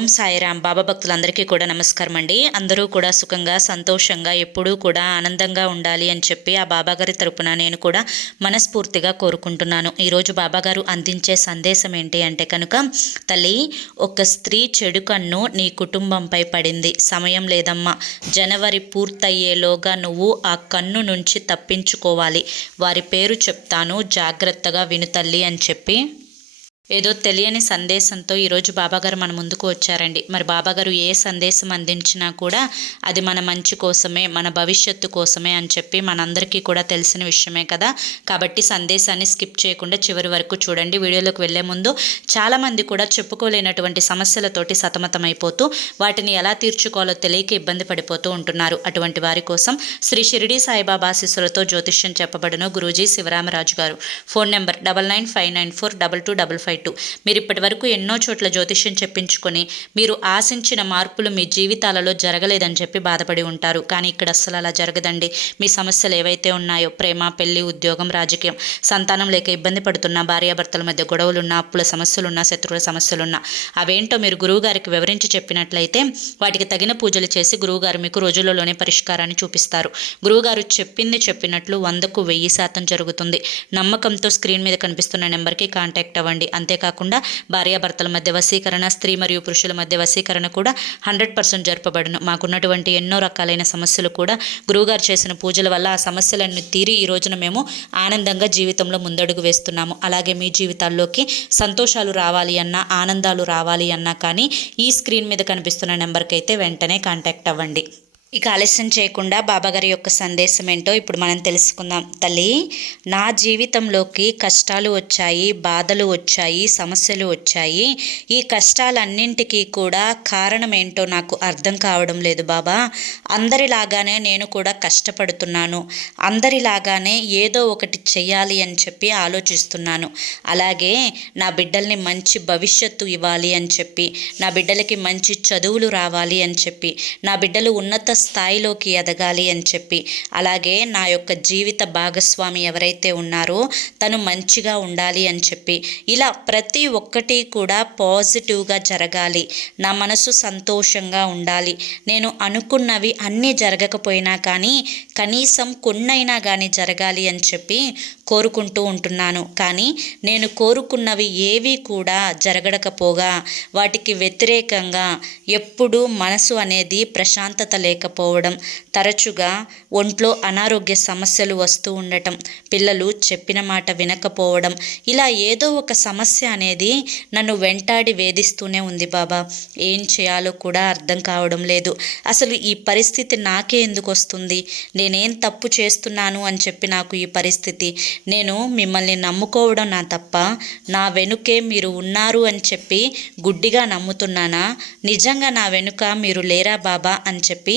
ఓం సాయిరాం. బాబా భక్తులందరికీ కూడా నమస్కారం అండి. అందరూ కూడా సుఖంగా సంతోషంగా ఎప్పుడూ కూడా ఆనందంగా ఉండాలి అని చెప్పి ఆ బాబాగారి తరపున నేను కూడా మనస్ఫూర్తిగా కోరుకుంటున్నాను. ఈరోజు బాబాగారు అందించే సందేశం ఏంటి అంటే కనుక, తల్లి, ఒక స్త్రీ చెడు కన్ను నీ కుటుంబంపై పడింది. సమయం లేదమ్మా. జనవరి పూర్తయ్యేలోగా నువ్వు ఆ కన్ను నుంచి తప్పించుకోవాలి. వారి పేరు చెప్తాను, జాగ్రత్తగా విను తల్లి అని చెప్పి ఏదో తెలియని సందేశంతో ఈరోజు బాబాగారు మన ముందుకు వచ్చారండి. మరి బాబాగారు ఏ సందేశం అందించినా కూడా అది మన మంచి కోసమే, మన భవిష్యత్తు కోసమే అని చెప్పి మనందరికీ కూడా తెలిసిన విషయమే కదా. కాబట్టి సందేశాన్ని స్కిప్ చేయకుండా చివరి వరకు చూడండి. వీడియోలోకి వెళ్లే ముందు చాలామంది కూడా చెప్పుకోలేనటువంటి సమస్యలతోటి సతమతమైపోతూ వాటిని ఎలా తీర్చుకోవాలో తెలియక ఇబ్బంది పడిపోతూ ఉంటున్నారు. అటువంటి వారి కోసం శ్రీ షిరిడి సాయిబాబా ఆశీస్సులతో జ్యోతిష్యం చెప్పబడును గురూజీ శివరామరాజు గారు. Phone number 9959422552. మీరు ఇప్పటి వరకు ఎన్నో చోట్ల జ్యోతిష్యం చెప్పించుకొని మీరు ఆశించిన మార్పులు మీ జీవితాలలో జరగలేదని చెప్పి బాధపడి ఉంటారు. కానీ ఇక్కడ అస్సలు అలా జరగదండి. మీ సమస్యలు ఏవైతే ఉన్నాయో, ప్రేమ, పెళ్లి, ఉద్యోగం, రాజకీయం, సంతానం లేక ఇబ్బంది పడుతున్నా, భార్యాభర్తల మధ్య గొడవలున్నా, అప్పుల సమస్యలున్నా, శత్రువుల సమస్యలున్నా, అవేంటో మీరు గురువుగారికి వివరించి చెప్పినట్లయితే వాటికి తగిన పూజలు చేసి గురువుగారు మీకు రోజులలోనే పరిష్కారాన్ని చూపిస్తారు. గురువుగారు చెప్పింది చెప్పినట్లు 100కు 1000% జరుగుతుంది. నమ్మకంతో స్క్రీన్ మీద కనిపిస్తున్న నెంబర్కి కాంటాక్ట్ అవ్వండి. అంతేకాకుండా భార్యాభర్తల మధ్య వశీకరణ, స్త్రీ మరియు పురుషుల మధ్య వశీకరణ కూడా 100% జరపబడును. మాకున్నటువంటి ఎన్నో రకాలైన సమస్యలు కూడా గురువుగారు చేసిన పూజల వల్ల ఆ సమస్యలన్నీ తీరి ఈ రోజున మేము ఆనందంగా జీవితంలో ముందడుగు వేస్తున్నాము. అలాగే మీ జీవితాల్లోకి సంతోషాలు రావాలి అన్నా, ఆనందాలు రావాలి అన్నా కానీ ఈ స్క్రీన్ మీద కనిపిస్తున్న నెంబర్కి అయితే వెంటనే కాంటాక్ట్ అవ్వండి. ఇక ఆలస్యం చేయకుండా బాబాగారి యొక్క సందేశం ఏంటో ఇప్పుడు మనం తెలుసుకుందాం. తల్లి, నా జీవితంలోకి కష్టాలు వచ్చాయి, బాధలు వచ్చాయి, సమస్యలు వచ్చాయి. ఈ కష్టాలన్నింటికీ కూడా కారణం ఏంటో నాకు అర్థం కావడం లేదు బాబా. అందరిలాగానే నేను కూడా కష్టపడుతున్నాను. అందరిలాగానే ఏదో ఒకటి చెయ్యాలి అని చెప్పి ఆలోచిస్తున్నాను. అలాగే నా బిడ్డల్ని మంచి భవిష్యత్తు ఇవ్వాలి అని చెప్పి, నా బిడ్డలకి మంచి చదువులు రావాలి అని చెప్పి, నా బిడ్డలు ఉన్నత స్థాయిలోకి ఎదగాలి అని చెప్పి, అలాగే నా యొక్క జీవిత భాగస్వామి ఎవరైతే ఉన్నారో తను మంచిగా ఉండాలి అని చెప్పి, ఇలా ప్రతి ఒక్కటి కూడా పాజిటివ్గా జరగాలి. నా మనసు సంతోషంగా ఉండాలి. నేను అనుకున్నవి అన్నీ జరగకపోయినా కానీ కనీసం కొన్నైనా కానీ జరగాలి అని చెప్పి కోరుకుంటూ ఉంటున్నాను. కానీ నేను కోరుకున్నవి ఏవి కూడా జరగకపోగా వాటికి వ్యతిరేకంగా ఎప్పుడూ మనసు అనేది ప్రశాంతత లేకపోవడం, తరచుగా ఒంట్లో అనారోగ్య సమస్యలు వస్తూ ఉండటం, పిల్లలు చెప్పిన మాట వినకపోవడం, ఇలా ఏదో ఒక సమస్య అనేది నన్ను వెంటాడి వేధిస్తూనే ఉంది బాబా. ఏం చేయాలో కూడా అర్థం కావడం లేదు. అసలు ఈ పరిస్థితి నాకే ఎందుకు వస్తుంది? నేనేం తప్పు చేస్తున్నాను అని చెప్పి నాకు ఈ పరిస్థితి? నేను మిమ్మల్ని నమ్ముకోవడం నా తప్ప? నా వెనుకే మీరు ఉన్నారు అని చెప్పి గుడ్డిగా నమ్ముతున్నానా? నిజంగా నా వెనుక మీరు లేరా బాబా అని చెప్పి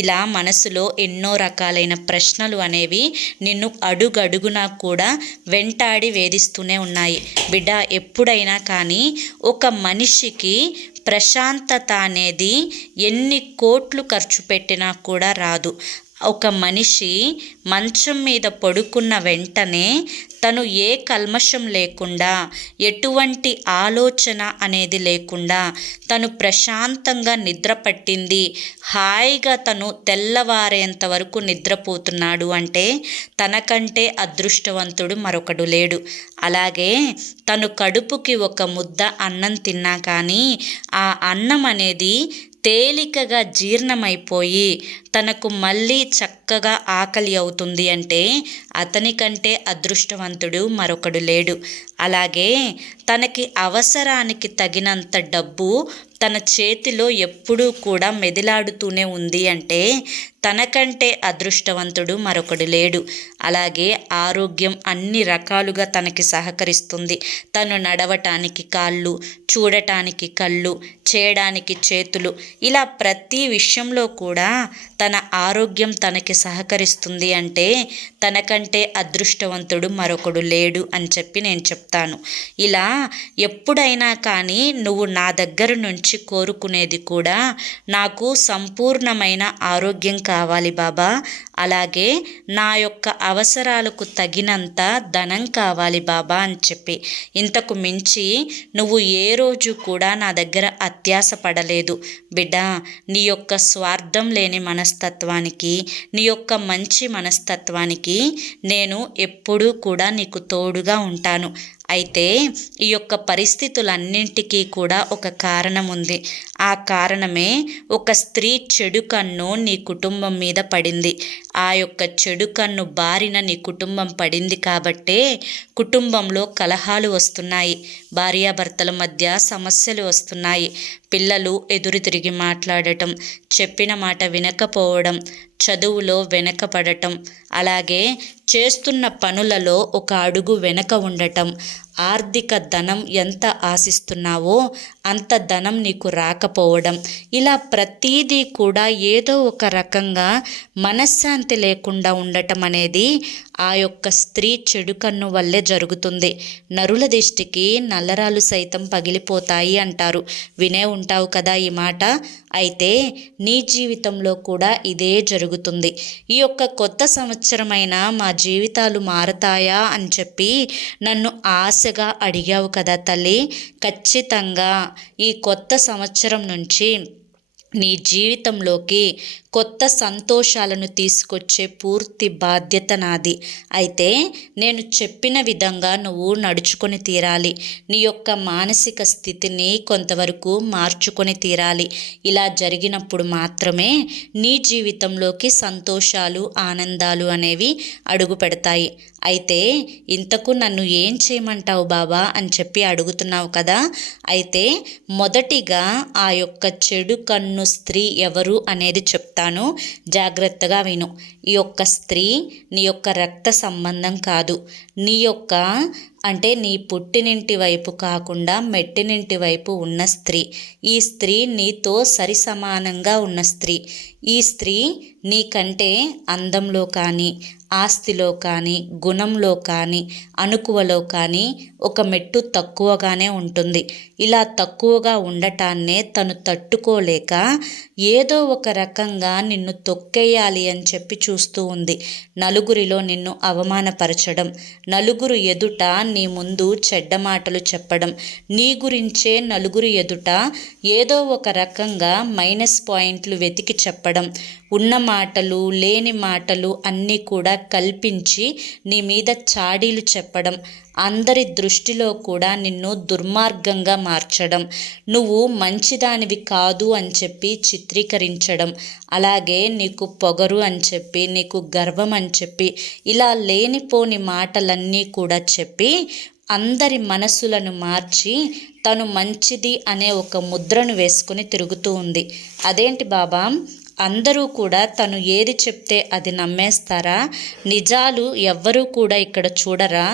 ఇలా మనసులో ఎన్నో రకాలైన ప్రశ్నలు అనేవి నిన్ను అడుగడుగునా కూడా వెంటాడి వేధిస్తూనే ఉన్నాయి. బిడ్డ, ఎప్పుడైనా కానీ ఒక మనిషికి ప్రశాంతత అనేది ఎన్ని కోట్లు ఖర్చు పెట్టినా కూడా రాదు. ఒక మనిషి మంచం మీద పడుకున్న వెంటనే తను ఏ కల్మషం లేకుండా, ఎటువంటి ఆలోచన అనేది లేకుండా తను ప్రశాంతంగా నిద్ర పట్టింది, హాయిగా తను తెల్లవారేంత వరకు నిద్రపోతున్నాడు అంటే తనకంటే అదృష్టవంతుడు మరొకడు లేడు. అలాగే తను కడుపుకి ఒక ముద్ద అన్నం తిన్నా కానీ ఆ అన్నం అనేది తేలికగా జీర్ణమైపోయి తనకు మళ్ళీ చక్కగా ఆకలి అవుతుంది అంటే అతనికంటే అదృష్టవంతుడు మరొకడు లేడు. అలాగే తనకి అవసరానికి తగినంత డబ్బు తన చేతిలో ఎప్పుడూ కూడా మెదిలాడుతూనే ఉంది అంటే తనకంటే అదృష్టవంతుడు మరొకడు లేడు. అలాగే ఆరోగ్యం అన్ని రకాలుగా తనకి సహకరిస్తుంది. తను నడవటానికి కాళ్ళు, చూడటానికి కళ్ళు, చేయడానికి చేతులు, ఇలా ప్రతి విషయంలో కూడా తన ఆరోగ్యం తనకి సహకరిస్తుంది అంటే తనకంటే అదృష్టవంతుడు మరొకడు లేడు అని చెప్పి నేను చెప్తాను. ఇలా ఎప్పుడైనా కానీ నువ్వు నా దగ్గర నుంచి నుంచి కోరుకునేది కూడా నాకు సంపూర్ణమైన ఆరోగ్యం కావాలి బాబా, అలాగే నా యొక్క అవసరాలకు తగినంత ధనం కావాలి బాబా అని చెప్పి. ఇంతకు మించి నువ్వు ఏ రోజు కూడా నా దగ్గర అత్యాశ పడలేదు బిడ్డ. నీ యొక్క స్వార్థం లేని మనస్తత్వానికి, నీ యొక్క మంచి మనస్తత్వానికి నేను ఎప్పుడూ కూడా నీకు తోడుగా ఉంటాను. అయితే ఈ యొక్క పరిస్థితులన్నింటికీ కూడా ఒక కారణం ఉంది. ఆ కారణమే ఒక స్త్రీ చెడు కన్ను నీ కుటుంబం మీద పడింది. ఆ యొక్క చెడు కన్ను బారిన నీ కుటుంబం పడింది కాబట్టే కుటుంబంలో కలహాలు వస్తున్నాయి, భార్యాభర్తల మధ్య సమస్యలు వస్తున్నాయి, పిల్లలు ఎదురు తిరిగి మాట్లాడటం, చెప్పిన మాట వినకపోవడం, చదువులో వెనకపడటం, అలాగే చేస్తున్న పనులలో ఒక అడుగు వెనక ఉండటం, ఆర్థిక ధనం ఎంత ఆశిస్తున్నావో అంత ధనం నీకు రాకపోవడం, ఇలా ప్రతీదీ కూడా ఏదో ఒక రకంగా మనశ్శాంతి లేకుండా ఉండటం అనేది ఆ యొక్క స్త్రీ చెడు కన్ను వల్లే జరుగుతుంది. నరుల దిష్టికి నల్లరాలు సైతం పగిలిపోతాయి అంటారు, వినే ఉంటావు కదా ఈ మాట. అయితే నీ జీవితంలో కూడా ఇదే జరుగుతుంది. ఈ యొక్క కొత్త సంవత్సరమైన మా జీవితాలు మారతాయా అని చెప్పి నన్ను ఆశగా అడిగావు కదా తల్లి. ఖచ్చితంగా ఈ కొత్త సంవత్సరం నుంచి నీ జీవితంలోకి కొత్త సంతోషాలను తీసుకొచ్చే పూర్తి బాధ్యత నాది. అయితే నేను చెప్పిన విధంగా నువ్వు నడుచుకొని తీరాలి. నీ యొక్క మానసిక స్థితిని కొంతవరకు మార్చుకొని తీరాలి. ఇలా జరిగినప్పుడు మాత్రమే నీ జీవితంలోకి సంతోషాలు, ఆనందాలు అనేవి అడుగు పెడతాయి. అయితే ఇంతకు నన్ను ఏం చేయమంటావు బాబా అని చెప్పి అడుగుతున్నావు కదా. అయితే మొదటిగా ఆ యొక్క చెడు కన్ను స్త్రీ ఎవరు అనేది చెప్తాను, జాగ్రత్తగా విను. ఈ యొక్క స్త్రీ నీ యొక్క రక్త సంబంధం కాదు, నీ యొక్క అంటే నీ పుట్టినింటి వైపు కాకుండా మెట్టినింటి వైపు ఉన్న స్త్రీ. ఈ స్త్రీ నీతో సరి సమానంగా ఉన్న స్త్రీ. ఈ స్త్రీ నీకంటే అందంలో కానీ, ఆస్తిలో కానీ, గుణంలో కానీ, అణకువలో కానీ ఒక మెట్టు తక్కువగానే ఉంటుంది. ఇలా తక్కువగా ఉండటాన్నే తను తట్టుకోలేక ఏదో ఒక రకంగా నిన్ను తొక్కేయాలి అని చెప్పి చూస్తూ ఉంది. నలుగురిలో నిన్ను అవమానపరచడం, నలుగురు ఎదుట నీ ముందు చెడ్డ మాటలు చెప్పడం, నీ గురించే నలుగురు ఎదుట ఏదో ఒక రకంగా మైనస్ పాయింట్లు వెతికి చెప్పడం, ఉన్న మాటలు లేని మాటలు అన్నీ కూడా కల్పించి నీ మీద చాడీలు చెప్పడం, అందరి దృష్టిలో కూడా నిన్ను దుర్మార్గంగా మార్చడం, నువ్వు మంచిదానివి కాదు అని చెప్పి చిత్రీకరించడం, అలాగే నీకు పొగరు అని చెప్పి, నీకు గర్వం అని చెప్పి, ఇలా లేనిపోని మాటలన్నీ కూడా చెప్పి అందరి మనసులను మార్చి తను మంచిది అనే ఒక ముద్రను వేసుకుని తిరుగుతూ ఉంది. అదేంటి బాబా, అందరూ కూడా తను ఏది చెప్తే అది నమ్మేస్తారా? నిజాలు ఎవ్వరూ కూడా ఇక్కడ చూడరా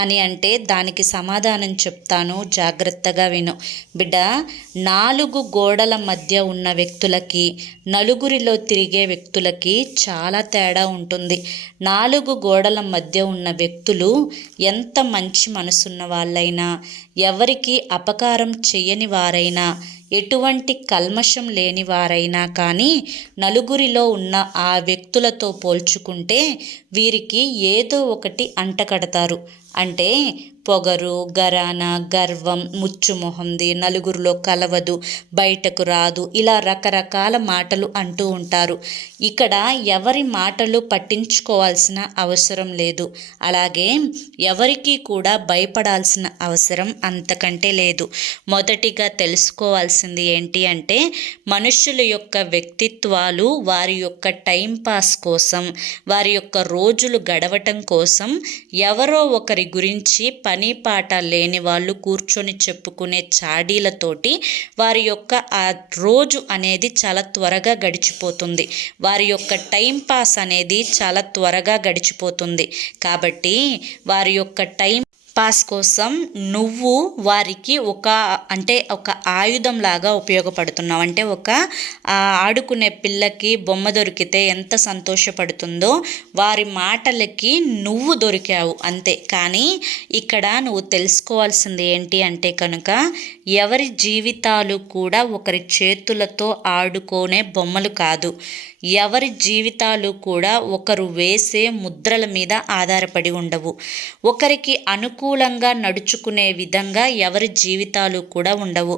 అని అంటే దానికి సమాధానం చెప్తాను, జాగ్రత్తగా విను బిడ్డ. 4 గోడల మధ్య ఉన్న వ్యక్తులకి, నలుగురిలో తిరిగే వ్యక్తులకి చాలా తేడా ఉంటుంది. 4 గోడల మధ్య ఉన్న వ్యక్తులు ఎంత మంచి మనసున్న వాళ్ళైనా, ఎవరికి అపకారం చెయ్యని వారైనా, ఎటువంటి కల్మషం లేని వారైనా కానీ నలుగురిలో ఉన్న ఆ వ్యక్తులతో పోల్చుకుంటే వీరికి ఏదో ఒకటి అంటకడతారు. అంటే పొగరు, గరానా, గర్వం, ముచ్చుమొహంది, నలుగురిలో కలవదు, బయటకు రాదు, ఇలా రకరకాల మాటలు అంటూ ఉంటారు. ఇక్కడ ఎవరి మాటలు పట్టించుకోవాల్సిన అవసరం లేదు, అలాగే ఎవరికి కూడా భయపడాల్సిన అవసరం అంతకంటే లేదు. మొదటిగా తెలుసుకోవాల్సింది ఏంటి అంటే మనుషుల యొక్క వ్యక్తిత్వాలు వారి యొక్క టైంపాస్ కోసం, వారి యొక్క రోజులు గడవటం కోసం ఎవరో ఒకరి గురించి పని పాట లేని వాళ్ళు కూర్చొని చెప్పుకునే చాడీలతోటి వారి యొక్క ఆ రోజు అనేది చాలా త్వరగా గడిచిపోతుంది. వారి యొక్క టైం పాస్ అనేది చాలా త్వరగా గడిచిపోతుంది. కాబట్టి వారి యొక్క టైం పాస్ కోసం నువ్వు వారికి ఒక ఆయుధంలాగా ఉపయోగపడుతున్నావు. అంటే ఆడుకునే పిల్లకి బొమ్మ దొరికితే ఎంత సంతోషపడుతుందో వారి మాటలకి నువ్వు దొరికావు అంతే. కానీ ఇక్కడ నువ్వు తెలుసుకోవాల్సింది ఏంటి అంటే కనుక ఎవరి జీవితాలు కూడా ఒకరి చేతులతో ఆడుకునే బొమ్మలు కాదు. ఎవరి జీవితాలు కూడా ఒకరు వేసే ముద్రల మీద ఆధారపడి ఉండవు. ఒకరికి అనుకూలంగా నడుచుకునే విధంగా ఎవరి జీవితాలు కూడా ఉండవు.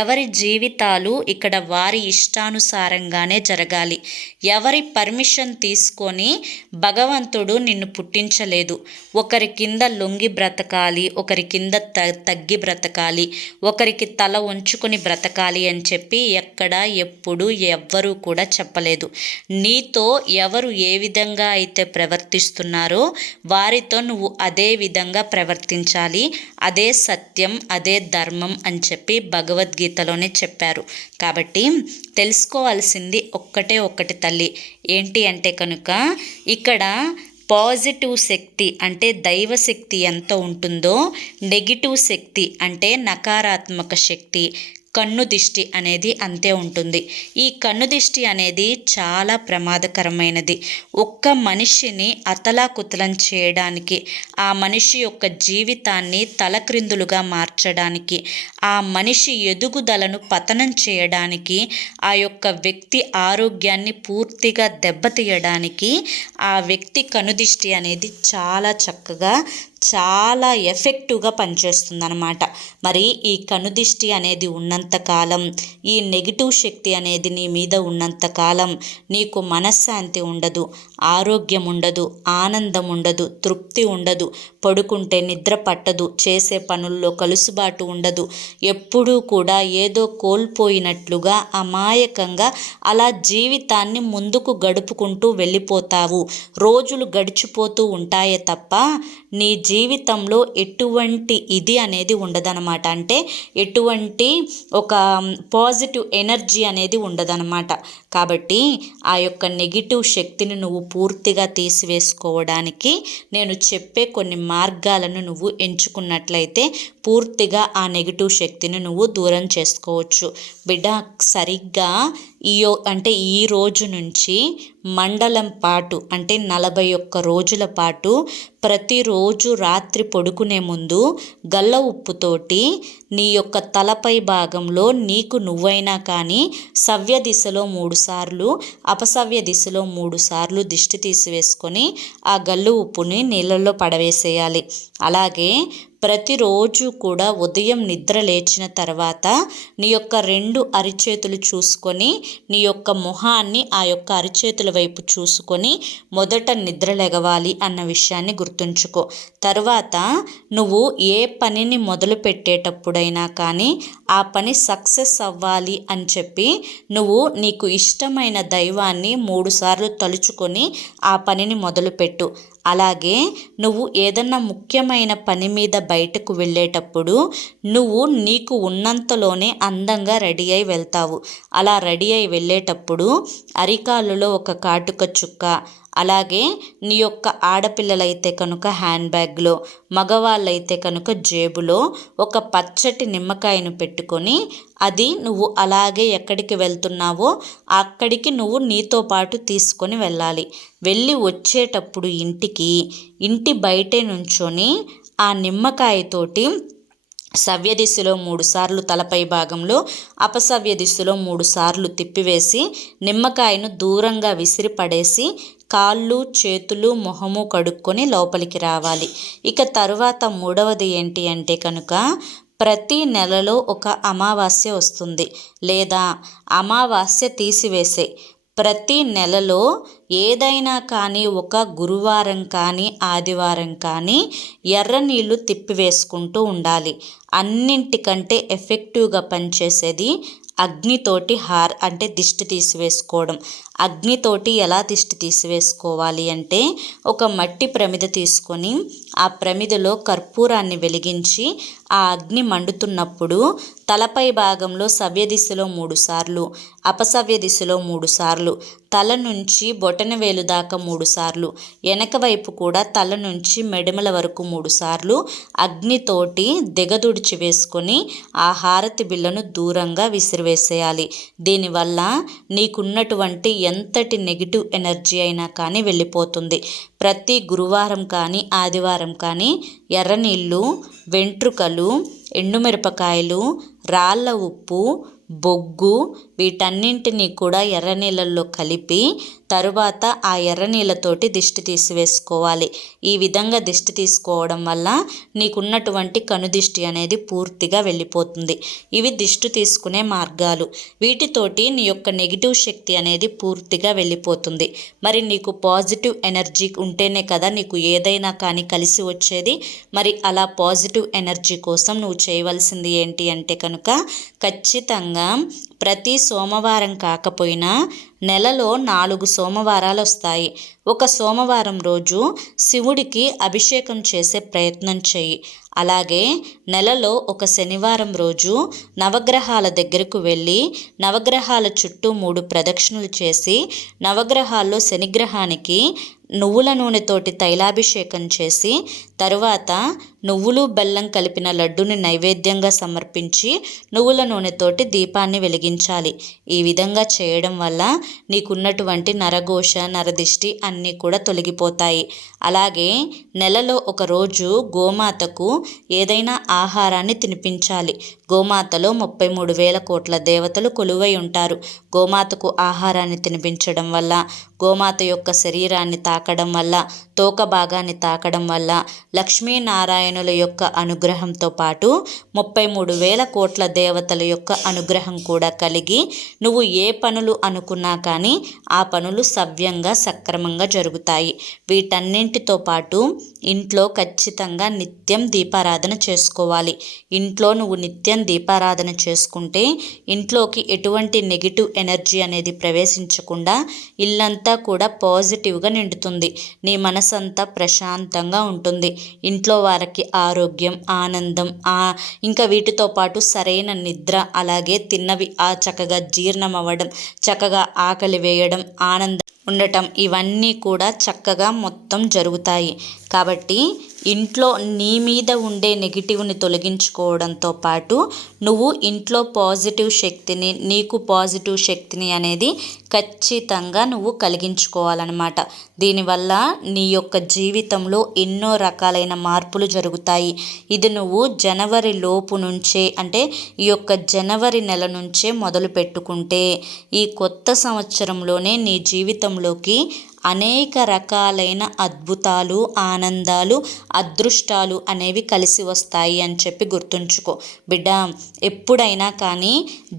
ఎవరి జీవితాలు ఇక్కడ వారి ఇష్టానుసారంగానే జరగాలి. ఎవరి పర్మిషన్ తీసుకొని భగవంతుడు నిన్ను పుట్టించలేదు. ఒకరి కింద లొంగి బ్రతకాలి, ఒకరి కింద తగ్గి బ్రతకాలి, ఒకరికి తల వంచుకొని బ్రతకాలి అని చెప్పి ఎప్పుడు ఎవ్వరూ కూడా చెప్పలేదు. నీతో ఎవరు ఏ విధంగా అయితే ప్రవర్తిస్తున్నారో వారితో నువ్వు అదే విధంగా ప్రవర్తించాలి. అదే సత్యం, అదే ధర్మం అని చెప్పి భగవద్గీతలోనే చెప్పారు. కాబట్టి తెలుసుకోవాల్సింది ఒక్కటి తల్లి. ఏంటి అంటే కనుక ఇక్కడ పాజిటివ్ శక్తి అంటే దైవశక్తి ఎంత ఉంటుందో, నెగిటివ్ శక్తి అంటే నకారాత్మక శక్తి, కన్ను దిష్టి అనేది అంతే ఉంటుంది. ఈ కన్ను దిష్టి అనేది చాలా ప్రమాదకరమైనది. ఒక్క మనిషిని అతలాకుతలం చేయడానికి, ఆ మనిషి యొక్క జీవితాన్ని తలక్రిందులుగా మార్చడానికి, ఆ మనిషి ఎదుగుదలను పతనం చేయడానికి, ఆ యొక్క వ్యక్తి ఆరోగ్యాన్ని పూర్తిగా దెబ్బతీయడానికి ఆ వ్యక్తి కనుదిష్టి అనేది చాలా చక్కగా చాలా ఎఫెక్టివ్గా పనిచేస్తుందన్నమాట. మరి ఈ కనుదిష్టి అనేది ఉన్నంతకాలం, ఈ నెగిటివ్ శక్తి అనేది నీ మీద ఉన్నంతకాలం నీకు మనశ్శాంతి ఉండదు, ఆరోగ్యం ఉండదు, ఆనందం ఉండదు, తృప్తి ఉండదు, పడుకుంటే నిద్ర పట్టదు, చేసే పనుల్లో కలుసుబాటు ఉండదు. ఎప్పుడూ కూడా ఏదో కోల్పోయినట్లుగా అమాయకంగా అలా జీవితాన్ని ముందుకు గడుపుకుంటూ వెళ్ళిపోతావు. రోజులు గడిచిపోతూ ఉంటాయే తప్ప నీ జీవితంలో ఎటువంటి ఇది అనేది ఉండదన్నమాట. అంటే ఎటువంటి ఒక పాజిటివ్ ఎనర్జీ అనేది ఉండదన్నమాట. కాబట్టి ఆ యొక్క నెగిటివ్ శక్తిని నువ్వు పూర్తిగా తీసివేసుకోవడానికి నేను చెప్పే కొన్ని మార్గాలను నువ్వు ఎంచుకున్నట్లయితే పూర్తిగా ఆ నెగిటివ్ శక్తిని నువ్వు దూరం చేసుకోవచ్చు. బిడ్డ, సరిగ్గా ఈ రోజు నుంచి మండలం పాటు అంటే 41 రోజుల పాటు ప్రతిరోజు రాత్రి పడుకునే ముందు గల్ల ఉప్పుతోటి నీ యొక్క తలపై భాగంలో నీకు నువ్వైనా కానీ సవ్య దిశలో 3 సార్లు, అపసవ్య దిశలో 3 సార్లు దిష్టి తీసివేసుకొని ఆ గల్లు ఉప్పుని నీళ్ళల్లో పడవేసేయాలి. అలాగే ప్రతిరోజు కూడా ఉదయం నిద్ర లేచిన తర్వాత నీ యొక్క 2 అరిచేతులు చూసుకొని నీ యొక్క మొహాన్ని ఆ యొక్క అరిచేతుల వైపు చూసుకొని మొదట నిద్ర లెగవాలి అన్న విషయాన్ని గుర్తుంచుకో. తర్వాత నువ్వు ఏ పనిని మొదలు పెట్టేటప్పుడైనా కానీ ఆ పని సక్సెస్ అవ్వాలి అని చెప్పి నువ్వు నీకు ఇష్టమైన దైవాన్ని 3 సార్లు తలుచుకొని ఆ పనిని మొదలుపెట్టు. అలాగే నువ్వు ఏదన్నా ముఖ్యమైన పని మీద బయటకు వెళ్ళేటప్పుడు నువ్వు నీకు ఉన్నంతలోనే అందంగా రెడీ అయి వెళ్తావు. అలా రెడీ అయి వెళ్ళేటప్పుడు అరికాళ్ళలో ఒక కాటుక చుక్క, అలాగే నీ యొక్క ఆడపిల్లలైతే కనుక హ్యాండ్ బ్యాగ్లో, మగవాళ్ళైతే కనుక జేబులో ఒక పచ్చటి నిమ్మకాయను పెట్టుకొని అది నువ్వు అలాగే ఎక్కడికి వెళ్తున్నావో అక్కడికి నువ్వు నీతో పాటు తీసుకొని వెళ్ళాలి. వెళ్ళి వచ్చేటప్పుడు ఇంటి బయటే నుంచొని ఆ నిమ్మకాయతోటి సవ్య దిశలో 3 సార్లు తలపై భాగంలో, అపసవ్య దిశలో 3 సార్లు తిప్పివేసి నిమ్మకాయను దూరంగా విసిరి పడేసి కాళ్ళు, చేతులు, మొహము కడుక్కొని లోపలికి రావాలి. ఇక తరువాత 3వది ఏంటి అంటే కనుక ప్రతి నెలలో ఒక అమావాస్య వస్తుంది, లేదా అమావాస్య తీసివేసే ప్రతి నెలలో ఏదైనా కానీ ఒక గురువారం కానీ ఆదివారం కానీ ఎర్ర నీళ్ళు తిప్పివేసుకుంటూ ఉండాలి. అన్నింటికంటే ఎఫెక్టివ్గా పనిచేసేది అగ్నితోటి అంటే దిష్టి తీసివేసుకోవడం. అగ్నితోటి ఎలా దిష్టి తీసివేసుకోవాలి అంటే, ఒక మట్టి ప్రమిద తీసుకొని ఆ ప్రమిదలో కర్పూరాన్ని వెలిగించి ఆ అగ్ని మండుతున్నప్పుడు తలపై భాగంలో సవ్య దిశలో 3 సార్లు, అపసవ్య దిశలో 3 సార్లు, తల నుంచి బొటనవేలు దాకా 3 సార్లు, వెనక వైపు కూడా తల నుంచి మెడమల వరకు 3 సార్లు అగ్నితోటి దిగదుడిచి వేసుకొని ఆ హారతి బిళ్ళను దూరంగా విసిరివేసేయాలి. దీనివల్ల నీకున్నటువంటి ఎంతటి నెగిటివ్ ఎనర్జీ అయినా కానీ వెళ్ళిపోతుంది. ప్రతి గురువారం కానీ ఆదివారం కానీ ఎర్రనీళ్ళు, వెంట్రుకలు, ఎండుమిరపకాయలు, రాళ్ళ ఉప్పు, బొగ్గు వీటన్నింటినీ కూడా ఎర్ర నీళ్ళల్లో కలిపి తరువాత ఆ ఎర్ర నీళ్ళతోటి దిష్టి తీసివేసుకోవాలి. ఈ విధంగా దిష్టి తీసుకోవడం వల్ల నీకున్నటువంటి కనుదిష్టి అనేది పూర్తిగా వెళ్ళిపోతుంది. ఇవి దిష్టి తీసుకునే మార్గాలు. వీటితోటి నీ యొక్క నెగిటివ్ శక్తి అనేది పూర్తిగా వెళ్ళిపోతుంది. మరి నీకు పాజిటివ్ ఎనర్జీ ఉంటేనే కదా నీకు ఏదైనా కానీ కలిసి వచ్చేది. మరి అలా పాజిటివ్ ఎనర్జీ కోసం నువ్వు చేయవలసింది ఏంటి అంటే కనుక ఖచ్చితంగా ప్రతి సోమవారం కాకపోయినా నెలలో 4 సోమవారాలు వస్తాయి. ఒక సోమవారం రోజు శివుడికి అభిషేకం చేసే ప్రయత్నం చెయ్యి. అలాగే నెలలో ఒక శనివారం రోజు నవగ్రహాల దగ్గరకు వెళ్ళి నవగ్రహాల చుట్టూ 3 ప్రదక్షిణలు చేసి నవగ్రహాల్లో శనిగ్రహానికి నువ్వుల నూనెతోటి తైలాభిషేకం చేసి తరువాత నువ్వులు బెల్లం కలిపిన లడ్డుని నైవేద్యంగా సమర్పించి నువ్వుల నూనెతోటి దీపాన్ని వెలిగించాలి. ఈ విధంగా చేయడం వల్ల నీకున్నటువంటి నరఘోష, నరదిష్టి అన్నీ కూడా తొలగిపోతాయి. అలాగే నెలలో ఒక రోజు గోమాతకు ఏదైనా ఆహారాన్ని తినిపించాలి. గోమాతలో 33,000 కోట్ల దేవతలు కొలువై ఉంటారు. గోమాతకు ఆహారాన్ని తినిపించడం వల్ల, గోమాత యొక్క శరీరాన్ని తాకడం వల్ల, తోక భాగాన్ని తాకడం వల్ల లక్ష్మీనారాయణుల యొక్క అనుగ్రహంతో పాటు 33,000 కోట్ల దేవతల యొక్క అనుగ్రహం కూడా కలిగి నువ్వు ఏ పనులు అనుకున్నా కానీ ఆ పనులు సవ్యంగా సక్రమంగా జరుగుతాయి. వీటన్నింటితో పాటు ఇంట్లో ఖచ్చితంగా నిత్యం దీపారాధన చేసుకోవాలి. ఇంట్లో నువ్వు నిత్యం దీపారాధన చేసుకుంటే ఇంట్లోకి ఎటువంటి నెగిటివ్ ఎనర్జీ అనేది ప్రవేశించకుండా ఇల్లంతా కూడా పాజిటివ్గా నిండుతుంది. నీ మనసంతా ప్రశాంతంగా ఉంటుంది. ఇంట్లో వారికి ఆరోగ్యం, ఆనందం, ఇంకా వీటితో పాటు సరైన నిద్ర, అలాగే తిన్నవి చక్కగా జీర్ణం అవ్వడం, చక్కగా ఆకలి వేయడం, ఆనందం ఉండటం ఇవన్నీ కూడా చక్కగా మొత్తం జరుగుతాయి. కాబట్టి ఇంట్లో నీ మీద ఉండే నెగిటివ్ని తొలగించుకోవడంతో పాటు నువ్వు ఇంట్లో పాజిటివ్ శక్తిని, నీకు పాజిటివ్ శక్తిని అనేది ఖచ్చితంగా నువ్వు కలిగించుకోవాలన్నమాట. దీనివల్ల నీ యొక్క జీవితంలో ఎన్నో రకాలైన మార్పులు జరుగుతాయి. ఇది నువ్వు జనవరి లోపు నుంచే, అంటే ఈ యొక్క జనవరి నెల నుంచే మొదలు పెట్టుకుంటే ఈ కొత్త సంవత్సరంలోనే నీ జీవితంలోకి అనేక రకాలైన అద్భుతాలు, ఆనందాలు, అదృష్టాలు అనేవి కలిసి వస్తాయి అని చెప్పి గుర్తుంచుకో బిడ్డ. ఎప్పుడైనా కానీ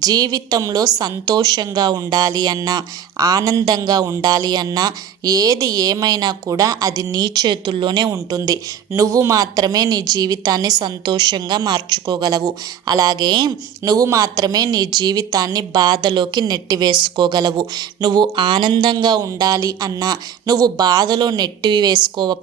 జీవితంలో సంతోషంగా ఉండాలి అన్నా, ఆనందంగా ఉండాలి అన్నా, ఏది ఏమైనా కూడా అది నీ చేతుల్లోనే ఉంటుంది. నువ్వు మాత్రమే నీ జీవితాన్ని సంతోషంగా మార్చుకోగలవు. అలాగే నువ్వు మాత్రమే నీ జీవితాన్ని బాధలోకి నెట్టివేసుకోగలవు. నువ్వు ఆనందంగా ఉండాలి అన్నా, నువ్వు బాధలో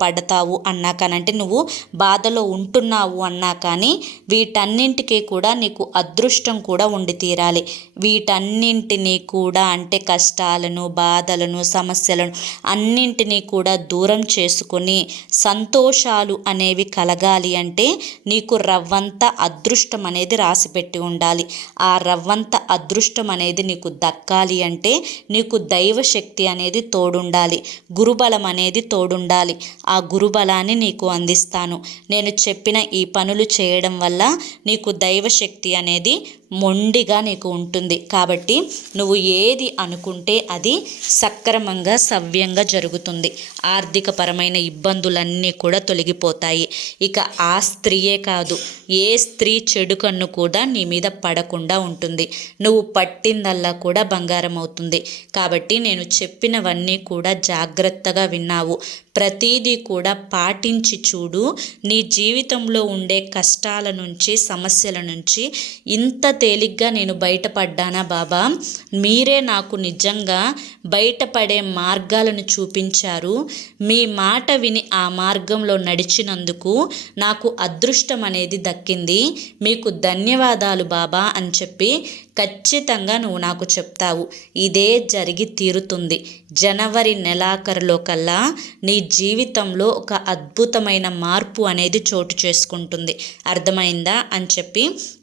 పడతావు అన్నా కానీ, అంటే నువ్వు బాధలో ఉంటున్నావు అన్నా కానీ వీటన్నింటికీ కూడా నీకు అదృష్టం కూడా ఉండి తీరాలి. వీటన్నింటినీ కూడా, అంటే కష్టాలను, బాధలను, సమస్యలను అన్నింటినీ కూడా దూరం చేసుకొని సంతోషాలు అనేవి కలగాలి అంటే నీకు రవ్వంత అదృష్టం అనేది రాసిపెట్టి ఉండాలి. ఆ రవ్వంత అదృష్టం అనేది నీకు దక్కాలి అంటే నీకు దైవశక్తి అనేది తోడుండాలి, గురుబలం అనేది తోడుండాలి. ఆ గురుబలాన్ని నీకు అందిస్తాను. నేను చెప్పిన ఈ పనులు చేయడం వల్ల నీకు దైవశక్తి అనేది మొండిగా నీకు ఉంటుంది. కాబట్టి నువ్వు ఏది అనుకుంటే అది సక్రమంగా, సవ్యంగా జరుగుతుంది. ఆర్థికపరమైన ఇబ్బందులన్నీ కూడా తొలగిపోతాయి. ఇక ఆ స్త్రీయే కాదు, ఏ స్త్రీ చెడు కన్ను కూడా నీ మీద పడకుండా ఉంటుంది. నువ్వు పట్టిందల్లా కూడా బంగారం అవుతుంది. కాబట్టి నేను చెప్పినవన్నీ కూడా జాగ్రత్తగా విన్నావు. ప్రతిదీ కూడా పాటించి చూడు. నీ జీవితంలో ఉండే కష్టాల నుంచి, సమస్యల నుంచి ఇంత తేలిగ్గా నేను బయటపడ్డానా బాబా? మీరే నాకు నిజంగా బయటపడే మార్గాలను చూపించారు. మీ మాట విని ఆ మార్గంలో నడిచినందుకు నాకు అదృష్టం అనేది దక్కింది. మీకు ధన్యవాదాలు బాబా అని చెప్పి ఖచ్చితంగా నువ్వు నాకు చెప్తావు. ఇదే జరిగి తీరుతుంది. జనవరి నెలాఖరులో కల్లా నీ జీవితంలో ఒక అద్భుతమైన మార్పు అనేది చోటు చేసుకుంటుంది. అర్థమైందా అని చెప్పి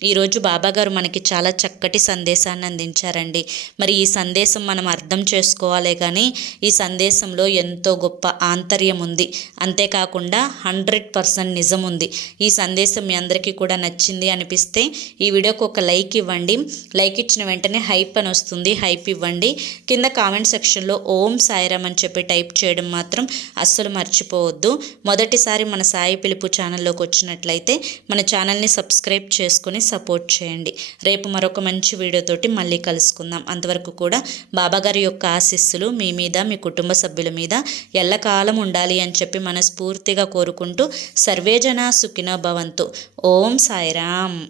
ఈరోజు బాబాగారు మనకి చాలా చక్కటి సందేశాన్ని అందించారండి. మరి ఈ సందేశం మనం అర్థం చేసుకోవాలే కానీ ఈ సందేశంలో ఎంతో గొప్ప ఆంతర్యం ఉంది. అంతేకాకుండా 100% నిజం ఉంది. ఈ సందేశం మీ అందరికీ కూడా నచ్చింది అనిపిస్తే ఈ వీడియోకి ఒక లైక్ ఇవ్వండి. లైక్ ఇచ్చిన వెంటనే హైప్ అని వస్తుంది, హైప్ ఇవ్వండి. కింద కామెంట్ సెక్షన్లో ఓం సాయిరామ్ అని చెప్పి టైప్ చేయడం మాత్రం అస్సలు మర్చిపోవద్దు. మొదటిసారి మన సాయి పిలుపు ఛానల్లోకి వచ్చినట్లయితే మన ఛానల్ని సబ్స్క్రైబ్ చేసుకొని సపోర్ట్ చేయండి. రేపు మరొక మంచి వీడియోతోటి మళ్ళీ కలుసుకుందాం. అంతవరకు కూడా బాబాగారి యొక్క ఆశీస్సులు మీ మీద, మీ కుటుంబ సభ్యుల మీద ఎల్లకాలం ఉండాలి అని చెప్పి మనస్ఫూర్తిగా కోరుకుంటూ సర్వేజన సుఖినో భవంతు. ఓం సాయిరామ్.